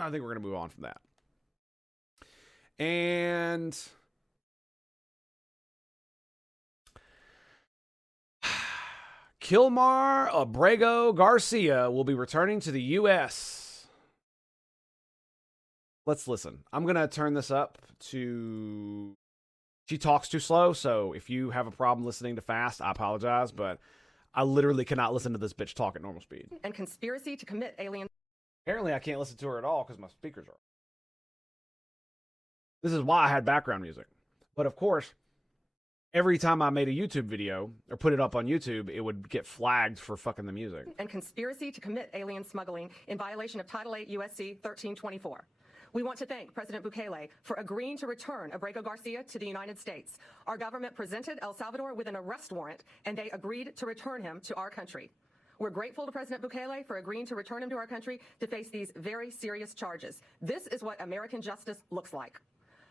I think we're going to move on from that. And Kilmar Abrego Garcia will be returning to the U.S. Let's listen. I'm going to turn this up to... She talks too slow, so if you have a problem listening to fast, I apologize, but I literally cannot listen to this bitch talk at normal speed. And conspiracy to commit alien... Apparently, I can't listen to her at all because my speakers are... This is why I had background music. But of course, every time I made a YouTube video or put it up on YouTube, it would get flagged for fucking the music. And conspiracy to commit alien smuggling in violation of Title 8 U.S.C. 1324. We want to thank President Bukele for agreeing to return Abrego Garcia to the United States. Our government presented El Salvador with an arrest warrant, and they agreed to return him to our country. We're grateful to President Bukele for agreeing to return him to our country to face these very serious charges. This is what American justice looks like.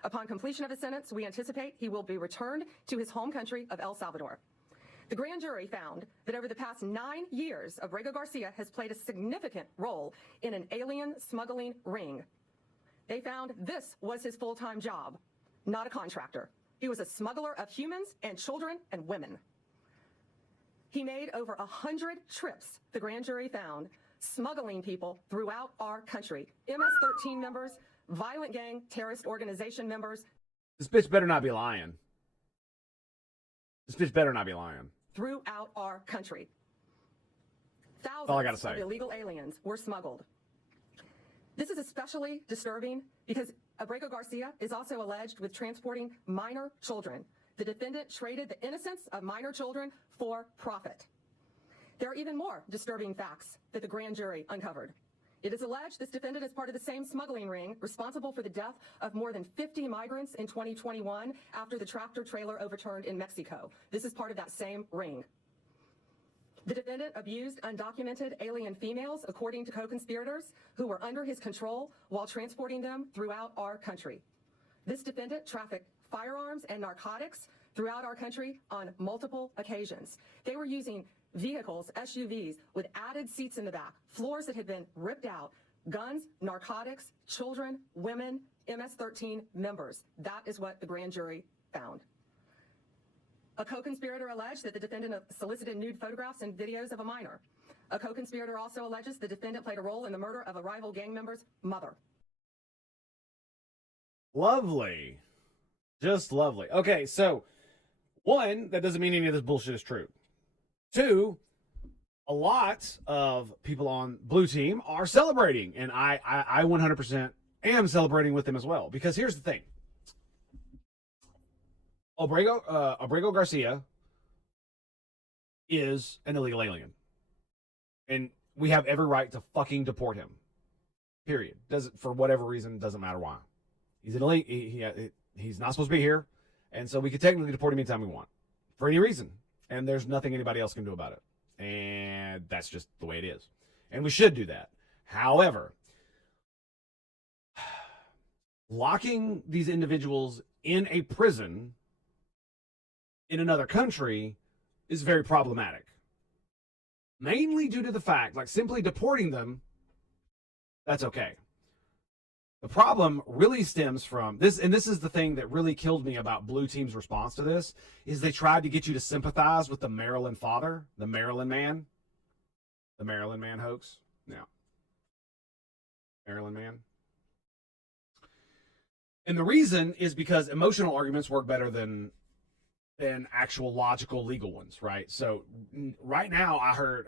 Upon completion of his sentence, we anticipate he will be returned to his home country of El Salvador. The grand jury found that over the past 9 years, Abrego Garcia has played a significant role in an alien smuggling ring. They found this was his full-time job, not a contractor. He was a smuggler of humans and children and women. He made over 100 trips, the grand jury found, smuggling people throughout our country. MS-13 members, violent gang, terrorist organization members. This bitch better not be lying. This bitch better not be lying. Throughout our country. That's all I gotta say. Thousands of illegal aliens were smuggled. This is especially disturbing because Abrego Garcia is also alleged with transporting minor children. The defendant traded the innocence of minor children for profit. There are even more disturbing facts that the grand jury uncovered. It is alleged this defendant is part of the same smuggling ring responsible for the death of more than 50 migrants in 2021 after the tractor trailer overturned in Mexico. This is part of that same ring. The defendant abused undocumented alien females, according to co-conspirators, who were under his control while transporting them throughout our country. This defendant trafficked firearms and narcotics throughout our country on multiple occasions. They were using vehicles, SUVs, with added seats in the back, floors that had been ripped out, guns, narcotics, children, women, MS-13 members. That is what the grand jury found. A co-conspirator alleged that the defendant solicited nude photographs and videos of a minor. A co-conspirator also alleges the defendant played a role in the murder of a rival gang member's mother. Lovely. Just lovely. Okay, so, one, that doesn't mean any of this bullshit is true. Two, a lot of people on Blue Team are celebrating, and I 100% am celebrating with them as well. Because here's the thing. Abrego Garcia is an illegal alien. And we have every right to fucking deport him. Period. For whatever reason, doesn't matter why. He's an illegal. He's not supposed to be here. And so we could technically deport him anytime we want. For any reason. And there's nothing anybody else can do about it. And that's just the way it is. And we should do that. However, locking these individuals in a prison in another country is very problematic. Mainly due to the fact, like simply deporting them, that's okay. The problem really stems from this, and this is the thing that really killed me about Blue Team's response to this, is they tried to get you to sympathize with the Maryland father, the Maryland man hoax. Now, Maryland man. And the reason is because emotional arguments work better than actual logical legal ones, right? So right now I've heard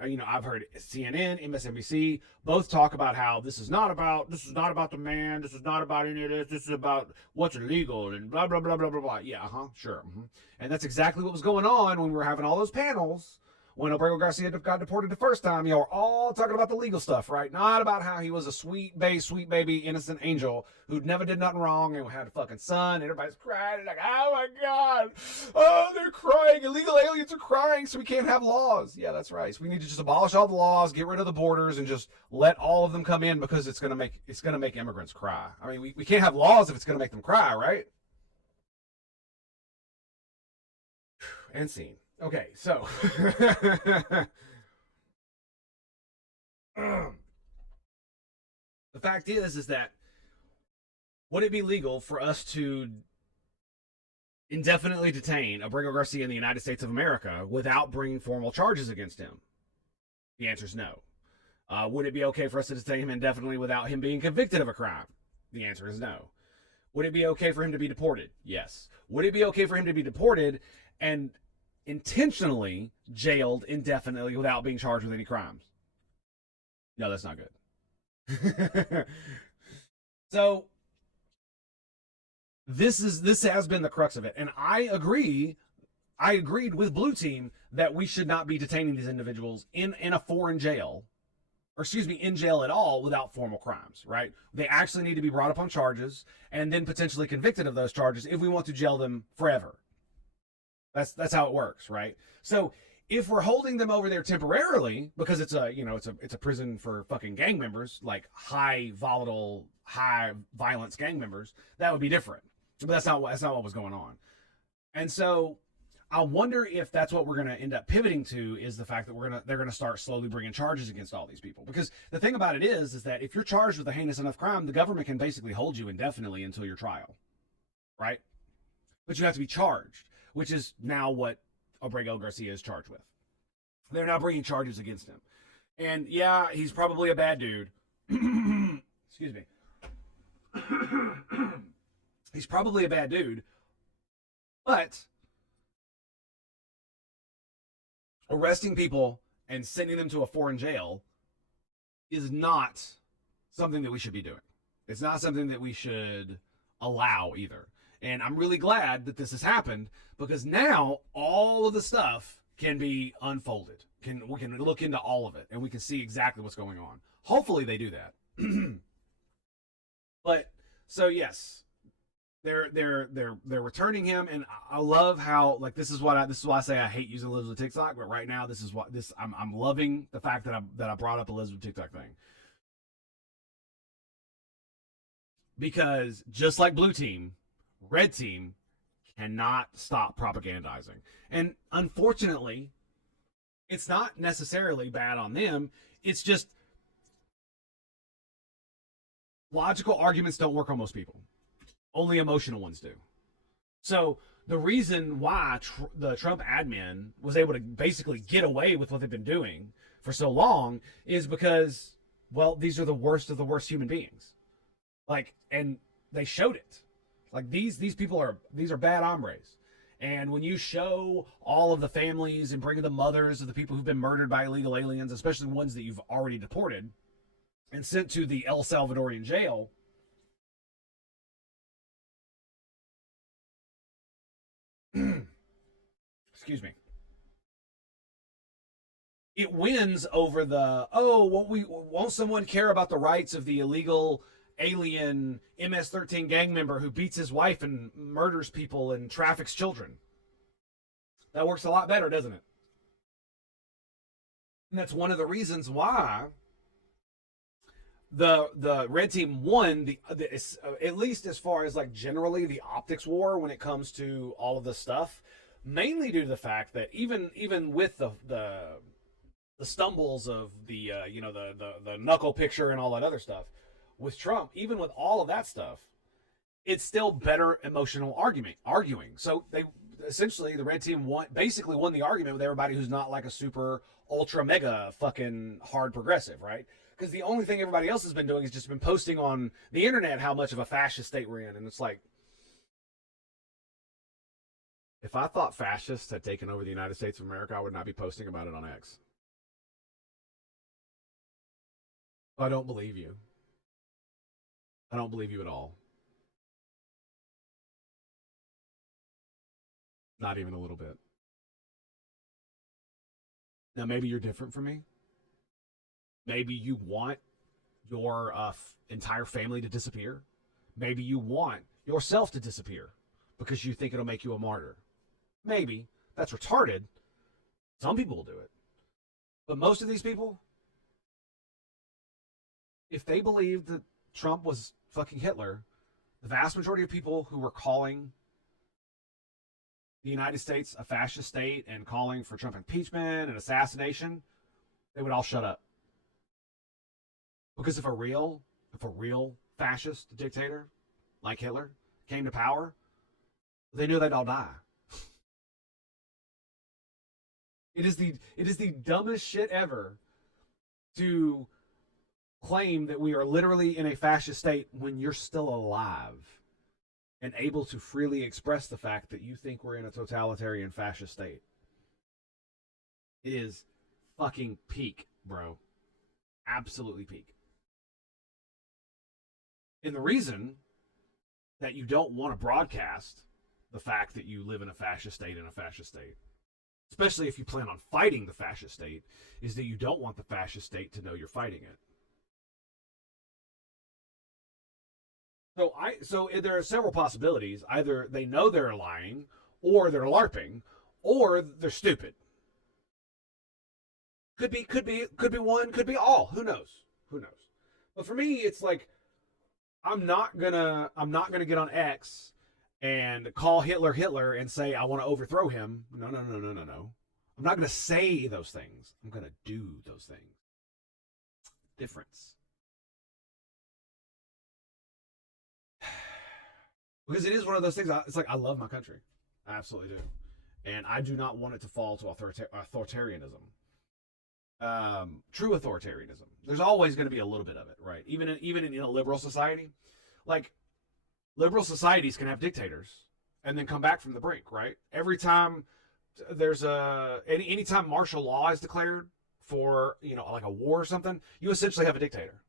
CNN, MSNBC both talk about how this is not about the man, this is not about any of this is about what's illegal and blah blah blah blah blah blah. Yeah, sure. And that's exactly what was going on when we were having all those panels when Abrego Garcia got deported the first time. Y'all were all talking about the legal stuff, right? Not about how he was a sweet baby, innocent angel who never did nothing wrong and had a fucking son. And everybody's crying like, oh my God, oh, they're crying. Illegal aliens are crying, so we can't have laws. Yeah, that's right. So we need to just abolish all the laws, get rid of the borders, and just let all of them come in because it's gonna make immigrants cry. I mean, we can't have laws if it's gonna make them cry, right? And scene. Okay, so The fact is that would it be legal for us to indefinitely detain Abrego Garcia in the United States of America without bringing formal charges against him? The answer is no. Would it be okay for us to detain him indefinitely without him being convicted of a crime? The answer is no. Would it be okay for him to be deported? Yes. Would it be okay for him to be deported and intentionally jailed indefinitely without being charged with any crimes? No, that's not good. So this has been the crux of it, and I agreed with Blue Team that we should not be detaining these individuals in a foreign jail, or excuse me, in jail at all without formal crimes, right? They actually need to be brought up on charges and then potentially convicted of those charges if we want to jail them forever. That's how it works, right? So if we're holding them over there temporarily because it's a prison for fucking gang members, like high volatile, high violence gang members, that would be different. But that's not what was going on. And so I wonder if that's what we're going to end up pivoting to, is the fact that they're going to start slowly bringing charges against all these people. Because the thing about it is that if you're charged with a heinous enough crime, the government can basically hold you indefinitely until your trial, right? But you have to be charged, which is now what Abrego Garcia is charged with. They're now bringing charges against him. And yeah, he's probably a bad dude. Excuse me. He's probably a bad dude, but arresting people and sending them to a foreign jail is not something that we should be doing. It's not something that we should allow either. And I'm really glad that this has happened, because now all of the stuff can be unfolded. We can look into all of it and we can see exactly what's going on. Hopefully they do that. But so yes, they're returning him, and I love how, like, this is why I say I hate using Elizabeth TikTok, but right now I'm loving the fact that I brought up Elizabeth TikTok thing, because just like Blue Team, Red Team cannot stop propagandizing, and unfortunately, it's not necessarily bad on them. It's just logical arguments don't work on most people. Only emotional ones do. So the reason why the Trump admin was able to basically get away with what they've been doing for so long is because, well, these are the worst of the worst human beings. Like, and they showed it. Like, these are bad hombres. And when you show all of the families and bring the mothers of the people who've been murdered by illegal aliens, especially ones that you've already deported and sent to the El Salvadorian jail, excuse me, it wins over the, won't someone care about the rights of the illegal alien MS-13 gang member who beats his wife and murders people and traffics children? That works a lot better, doesn't it? And that's one of the reasons why the Red Team won at least as far as, like, generally the optics war when it comes to all of this stuff, mainly due to the fact that even with the stumbles of the knuckle picture and all that other stuff with Trump, even with all of that stuff, it's still better emotional arguing. So they essentially, the Red Team basically won the argument with everybody who's not like a super ultra mega fucking hard progressive, right? Because the only thing everybody else has been doing is just been posting on the internet how much of a fascist state we're in. And it's like, if I thought fascists had taken over the United States of America, I would not be posting about it on X. I don't believe you. I don't believe you at all. Not even a little bit. Now, maybe you're different from me. Maybe you want your entire family to disappear. Maybe you want yourself to disappear because you think it'll make you a martyr. Maybe. That's retarded. Some people will do it. But most of these people, if they believed that Trump was fucking Hitler, the vast majority of people who were calling the United States a fascist state and calling for Trump impeachment and assassination, they would all shut up. Because if a real if a real fascist dictator like Hitler came to power, they knew they'd all die. It is the dumbest shit ever to claim that we are literally in a fascist state when you're still alive and able to freely express the fact that you think we're in a totalitarian fascist state. It is fucking peak, bro. Absolutely peak. And the reason that you don't want to broadcast the fact that you live in a fascist state, especially if you plan on fighting the fascist state, is that you don't want the fascist state to know you're fighting it. So there are several possibilities. Either they know they're lying, or they're LARPing, or they're stupid. Could be one, could be all. Who knows? But for me, it's like I'm not gonna get on X and call Hitler and say I want to overthrow him. No. I'm not gonna say those things. I'm gonna do those things. Difference. Because it is one of those things. It's like I love my country. I absolutely do, and I do not want it to fall to authoritarianism. True authoritarianism. There's always going to be a little bit of it, right? Even in a liberal society, like liberal societies can have dictators and then come back from the brink, right? Every time there's anytime martial law is declared for like a war or something, you essentially have a dictator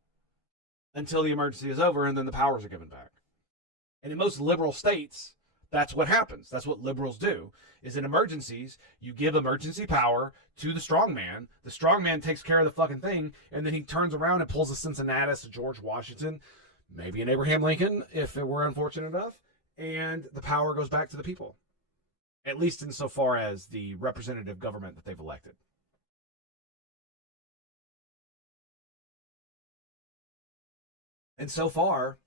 until the emergency is over and then the powers are given back. And in most liberal states, that's what happens. That's what liberals do. Is in emergencies, you give emergency power to the strongman. The strongman takes care of the fucking thing, and then he turns around and pulls a Cincinnatus, a George Washington, maybe an Abraham Lincoln, if it were unfortunate enough, and the power goes back to the people. At least insofar as the representative government that they've elected. And so far,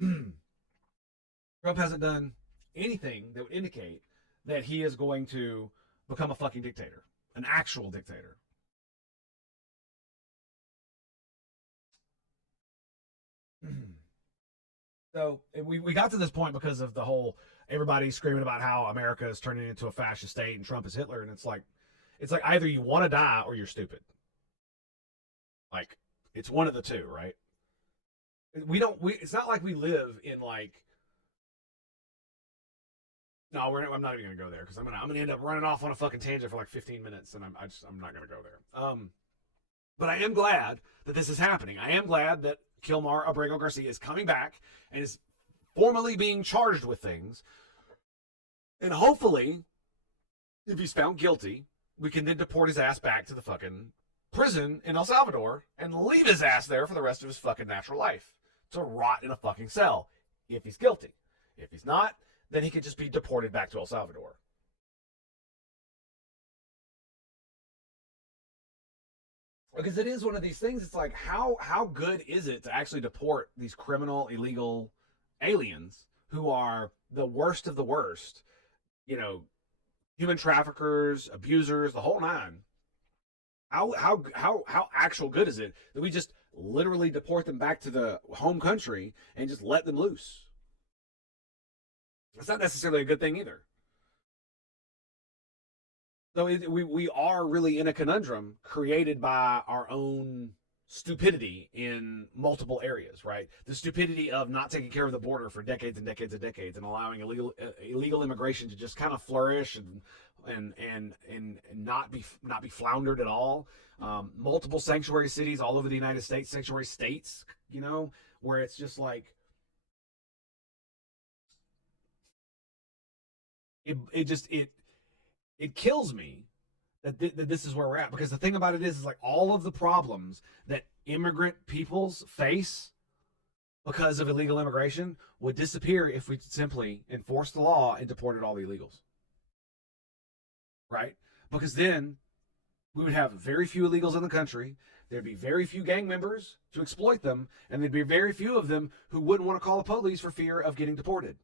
Trump hasn't done anything that would indicate that he is going to become a fucking dictator, an actual dictator. So we got to this point because of the whole everybody screaming about how America is turning into a fascist state and Trump is Hitler, and it's like either you want to die or you're stupid. Like it's one of the two, right? It's not like we live in like. No, I'm not even gonna go there because I'm gonna end up running off on a fucking tangent for like 15 minutes, and I'm not gonna go there. But I am glad that this is happening. I am glad that Kilmar Abrego Garcia is coming back and is formally being charged with things, and hopefully, if he's found guilty, we can then deport his ass back to the fucking prison in El Salvador and leave his ass there for the rest of his fucking natural life to rot in a fucking cell. If he's guilty, if he's not, then he could just be deported back to El Salvador. Because it is one of these things, it's like, how good is it to actually deport these criminal, illegal aliens who are the worst of the worst, human traffickers, abusers, the whole nine? How actual good is it that we just literally deport them back to the home country and just let them loose? It's not necessarily a good thing either. So we are really in a conundrum created by our own stupidity in multiple areas, right? The stupidity of not taking care of the border for decades and decades and decades and allowing illegal immigration to just kind of flourish and not be floundered at all. Multiple sanctuary cities all over the United States, sanctuary states, where it's just like it kills me that this is where we're at, because the thing about it is like all of the problems that immigrant peoples face because of illegal immigration would disappear if we simply enforced the law and deported all the illegals. Right? Because then we would have very few illegals in the country. There'd be very few gang members to exploit them, and there'd be very few of them who wouldn't want to call the police for fear of getting deported.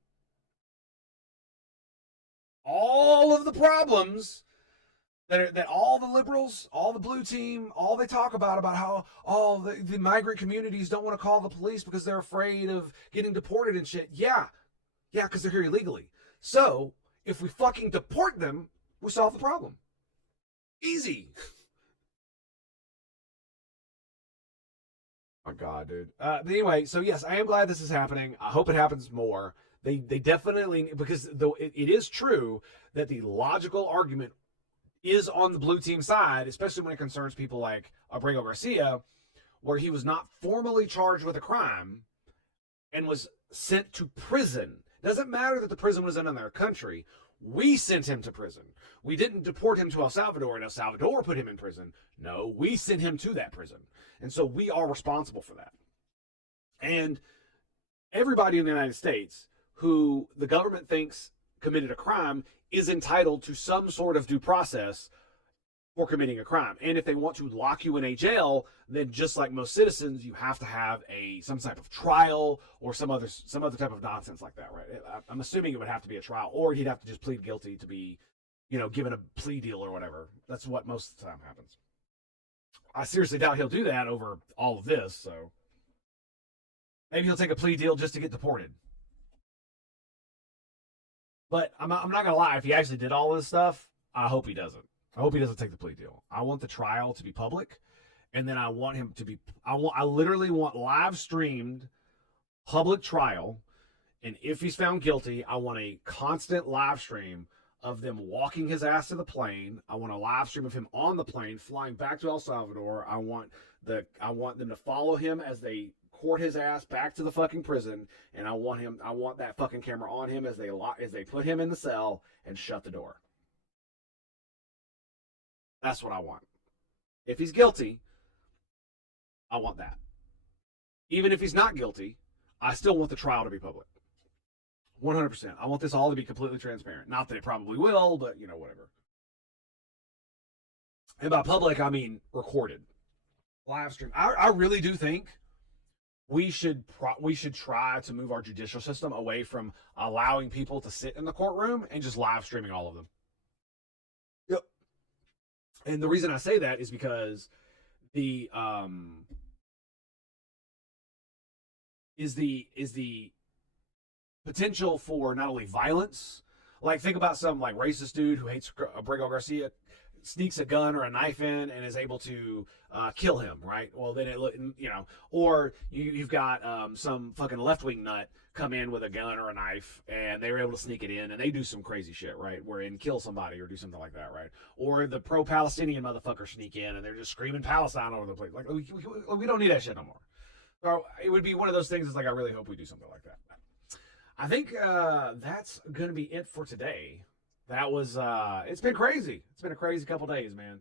All of the problems that all the liberals, all the blue team, all they talk about how all the migrant communities don't want to call the police because they're afraid of getting deported and shit. Yeah, because they're here illegally. So if we fucking deport them, we solve the problem. Easy. Oh my God, dude. But anyway, so yes, I am glad this is happening. I hope it happens more. They definitely, because though it is true that the logical argument is on the blue team side, especially when it concerns people like Abrego Garcia, where he was not formally charged with a crime and was sent to prison. Doesn't matter that the prison was in another country. We sent him to prison. We didn't deport him to El Salvador and El Salvador put him in prison. No, we sent him to that prison. And so we are responsible for that. And everybody in the United States who the government thinks committed a crime is entitled to some sort of due process for committing a crime. And if they want to lock you in a jail, then just like most citizens, you have to have some type of trial or some other type of nonsense like that, right? I'm assuming it would have to be a trial, or he'd have to just plead guilty to be, given a plea deal or whatever. That's what most of the time happens. I seriously doubt he'll do that over all of this, so maybe he'll take a plea deal just to get deported. But I'm not gonna lie, if he actually did all this stuff, I hope he doesn't. I hope he doesn't take the plea deal. I want the trial to be public, and then I want him to be. I literally want live streamed public trial, and if he's found guilty, I want a constant live stream of them walking his ass to the plane. I want a live stream of him on the plane flying back to El Salvador. I want them to follow him as they court his ass back to the fucking prison, and I want that fucking camera on him as they put him in the cell and shut the door. That's what I want. If he's guilty, I want that. Even if he's not guilty, I still want the trial to be public. 100%. I want this all to be completely transparent. Not that it probably will, but whatever. And by public, I mean recorded. Live stream. I really do think we should try to move our judicial system away from allowing people to sit in the courtroom and just live streaming all of them. Yep. And the reason I say that is because the potential for not only violence, like think about some like racist dude who hates Abrego Garcia, sneaks a gun or a knife in and is able to kill him, right? Well, then or you've got some fucking left-wing nut come in with a gun or a knife and they were able to sneak it in and they do some crazy shit, right? And kill somebody or do something like that, right? Or the pro-Palestinian motherfucker sneak in and they're just screaming Palestine all over the place. Like, we don't need that shit no more. So it would be one of those things. It's like, I really hope we do something like that. I think that's going to be it for today. That was, it's been crazy. It's been a crazy couple days, man.